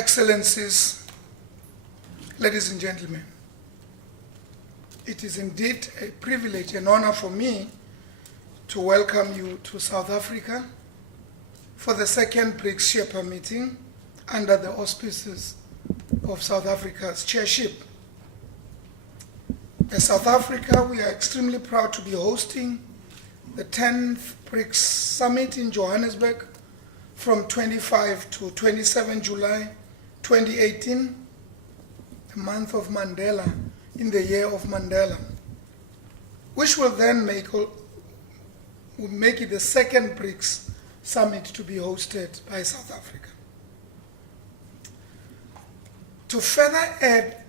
Excellencies, ladies and gentlemen, it is indeed a privilege and honor for me to welcome you to South Africa for the second Brics Sherpa meeting under the auspices of South Africa's chairship. As South Africa, we are extremely proud to be hosting the 10th Brics Summit in Johannesburg from 25 to 27 July 2018, the month of Mandela, in the year of Mandela, which will then make it the second Brics Summit to be hosted by South Africa. To further add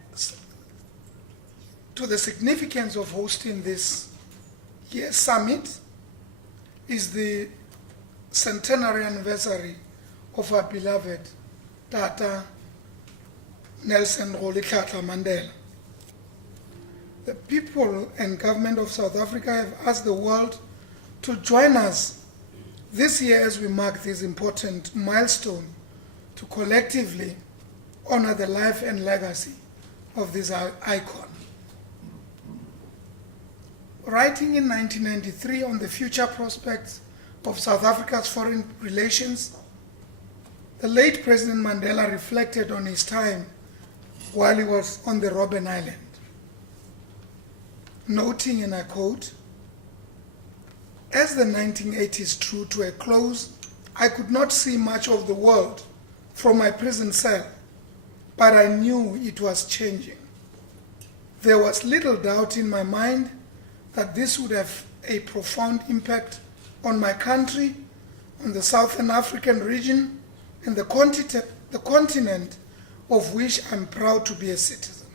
to the significance of hosting this year's summit is the centenary anniversary of our beloved Tata Nelson Rolihlahla Mandela. The people and government of South Africa have asked the world to join us this year as we mark this important milestone to collectively honor the life and legacy of this icon. Writing in 1993 on the future prospects of South Africa's foreign relations, the late President Mandela reflected on his time while he was on the Robben Island, noting, and I quote, "As the 1980s drew to a close, I could not see much of the world from my prison cell, but I knew it was changing. There was little doubt in my mind that this would have a profound impact on my country, on the Southern African region, and the continent of which I'm proud to be a citizen.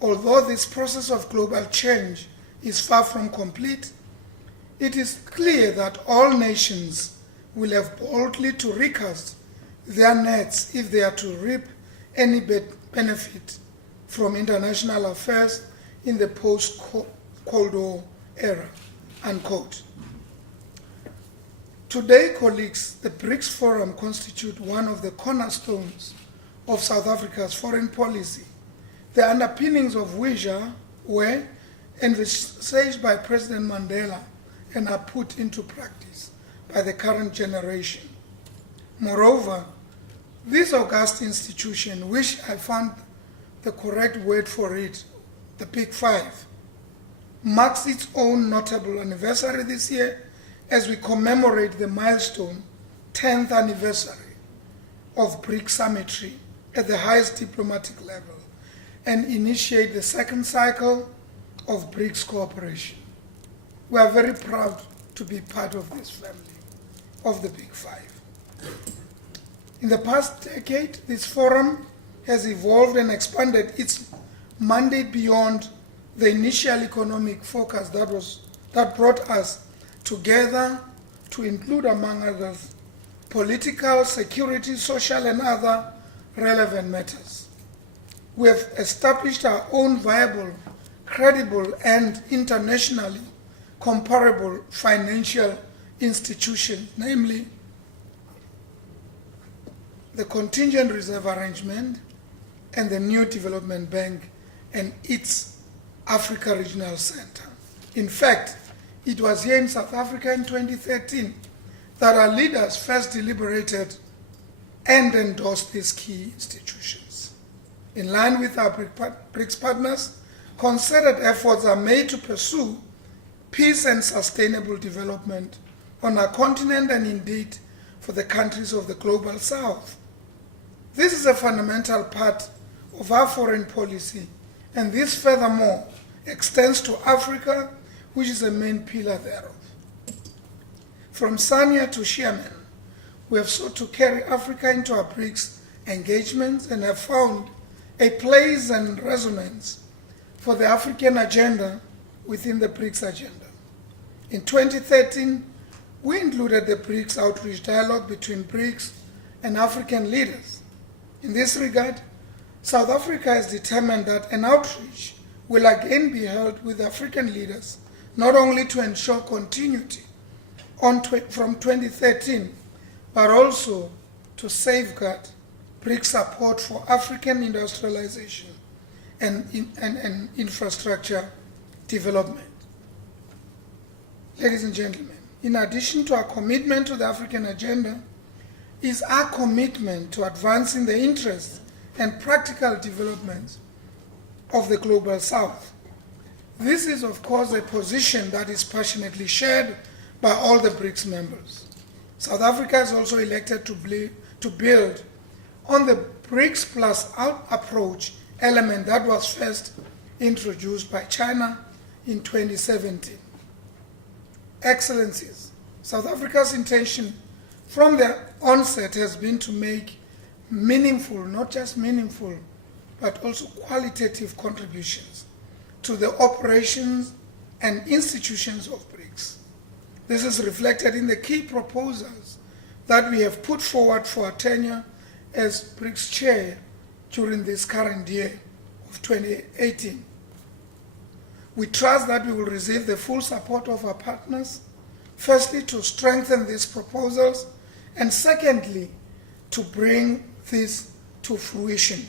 Although this process of global change is far from complete, it is clear that all nations will have boldly to recast their nets if they are to reap any benefit from international affairs in the post-Cold War era," unquote. Today, colleagues, the Brics Forum constitute one of the cornerstones of South Africa's foreign policy, the underpinnings of which were envisaged by President Mandela and are put into practice by the current generation. Moreover, this august institution, which I found the correct word for it, the Big Five, marks its own notable anniversary this year as we commemorate the milestone 10th anniversary of Brics Summitry at the highest diplomatic level and initiate the second cycle of Brics cooperation. We are very proud to be part of this family of the Big Five. In the past decade, this forum has evolved and expanded its mandate beyond the initial economic focus that brought us together to include, among others, political, security, social, and other relevant matters. We have established our own viable, credible, and internationally comparable financial institutions, namely the Contingent Reserve Arrangement and the New Development Bank and its Africa Regional Center. In fact, it was here in South Africa in 2013 that our leaders first deliberated and endorsed these key institutions. In line with our Brics partners, concerted efforts are made to pursue peace and sustainable development on our continent and indeed for the countries of the Global South. This is a fundamental part of our foreign policy, and this furthermore extends to Africa, which is a main pillar thereof. From Sanya to Xiamen, we have sought to carry Africa into our Brics engagements and have found a place and resonance for the African agenda within the Brics agenda. In 2013, we included the Brics Outreach Dialogue between Brics and African leaders. In this regard, South Africa has determined that an outreach will again be held with African leaders, not only to ensure continuity from 2013, but also to safeguard Brics support for African industrialization and infrastructure development. Ladies and gentlemen, in addition to our commitment to the African agenda, is our commitment to advancing the interests and practical developments of the Global South. This is, of course, a position that is passionately shared by all the Brics members. South Africa is also elected to build on the Brics plus out approach element that was first introduced by China in 2017. Excellencies, South Africa's intention from the onset has been to make meaningful, not just meaningful, but also qualitative contributions to the operations and institutions of Brics. This is reflected in the key proposals that we have put forward for our tenure as Brics Chair during this current year of 2018. We trust that we will receive the full support of our partners, firstly to strengthen these proposals, and secondly to bring this to fruition.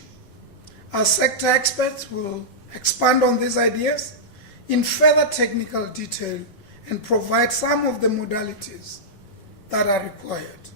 Our sector experts will expand on these ideas in further technical detail and provide some of the modalities that are required.